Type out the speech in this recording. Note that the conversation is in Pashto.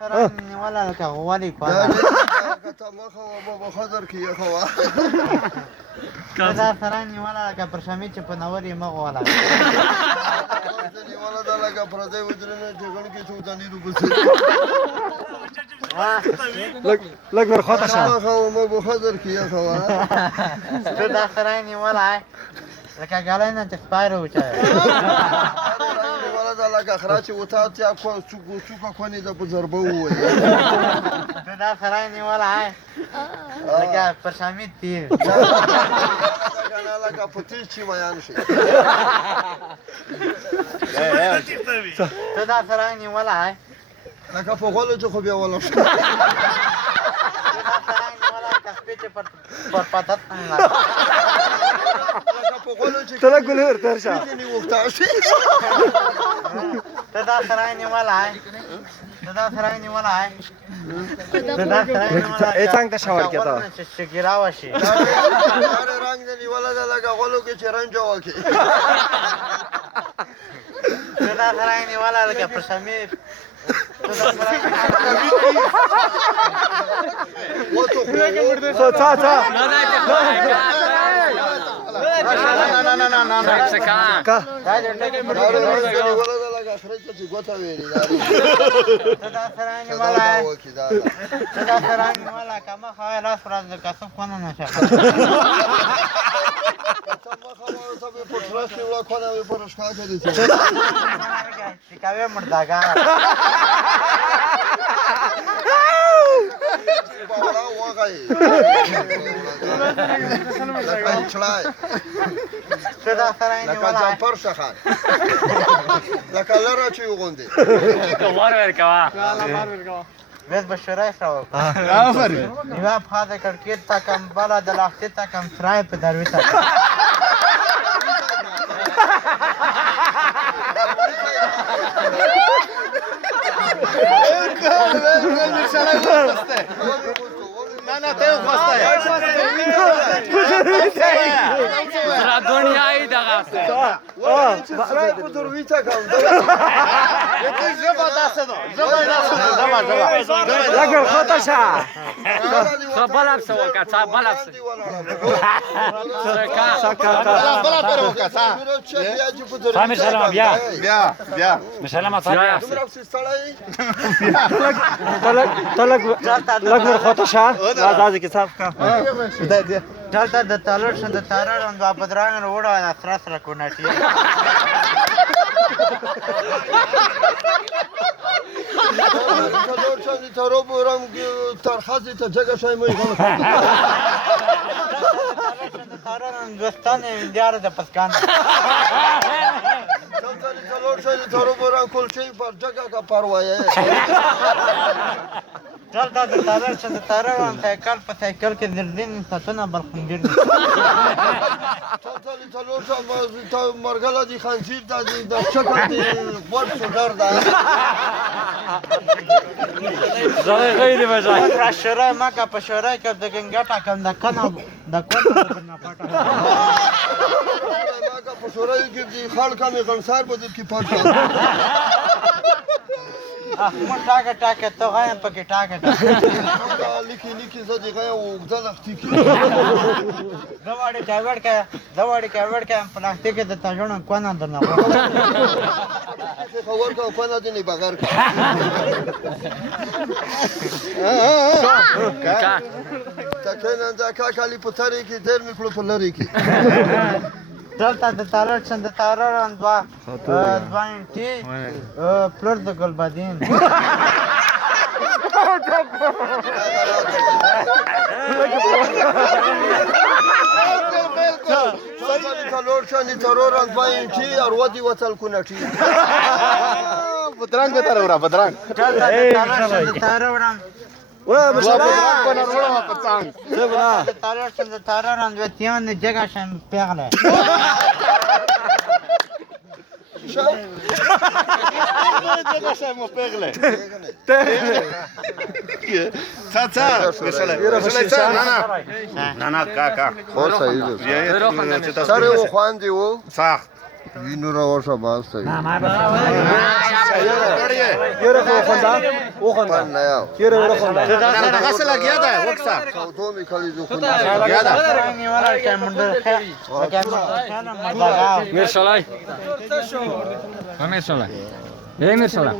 سره نیوله لکه غوالي کوله که ته مخه وه به خضر کې یخه وه دا سره نیوله لکه پرشمې چې په نور یې مه غواله نیوله ده لکه پردی ودرېنه جګړه کې څو دانې روپسې لږ ورخواته شه مخه وه به خضر کې یخه وه ته دا سره نیوله لکه ګلی نه چې سپاری وچاوي نیوله ده لکه خره چې وتاتیا څوکه کونې ده په ضربه ووایي ته دا سره نیوله لکه پرشمې تیر لکه په تیز چې میان شي ته دا سره نیوله لکه په غولو چې خو بیا ولم شو پر پتت لکه په غولو چې ته لږ ګلهر تېر شه کېني وخته شي ته دا سره نیولی ته دا سره نیولی ته دا سره نیولی ای څنګ ته شه ورکې ته چې شګیرا وشي هر رنګ د نیوله ده لکه غولو کې چې رنجه وکړي ته دا سره نیولی لکه پرشمې شکاوی مرداگا باورا وغای لکه چړای ته دا سره لکه نیولی جمپر شخان لکه لره چې وغوندې بس بشورای شو نیوه پخوا د کړکېټ تکم بله د لاختې تکم سرای په دروي تکم نه ته خواسته را دنیایی دغه سرای په دروي تکم لږ ورخواته شه بلب سه وکړه څه بلب سه سامي سلام بیا مسلمه بیا ته لږ ورخواته شه دا کې صاف کا دلته د تالر شه د تارر هم دوه بدرانګ وروړه سره سره کوناټي تارو برم ترخصی تا جگه شای موی غلط تارر هم دوستان اندیار د پسکان تارو برم کلچه پر جگه که پروایه دلته د تالر شه د تارر هم سایکل په سایکل کې زرزین ساتونه بلخنګیر تا مرگله دی خنزیر دا دی دا شکل دی غوړ شوګر دا زړه غیر مزه را شورای ما کا په شورای کې د ګنګټا کم د کنه د کوټه نه پټه ما کا پښورای کې دی خال کمه غنصار بده کی پټه مو ټاګه ټاګه ته غایم پکې ټاګه لیکي زه دی غیا او ځلختي کی دواړي کاوړ کې پلاستیک د تاجونو کونه درنه خبر کا په نه دی بغیر کا تکنه دا کا کلی په تاري کې ډېر میکلو په لری کې دلته د تارر څنګه د تارر ان دوا انټي پلور د ګلبادین تلور شانی ترور ان پاینچی اور ودی وتل کونټی بدرنګ به تر ورا بدرنګ دلته د تارر ولا مش بدرنګ په نور ولا په څنګ زبنا تارر څنګه تارر ان وتیان جگہ شم پیغله جگه شای مو پیغله نه کا خو صحیح ده سره و خواندې وو سخت Vinura oşa bastı. Yürü okundan. Okundan. Ne ya? Yürü okundan. Kavtomi kalidu kunda. Mir salay. Mir salay. Mir salay.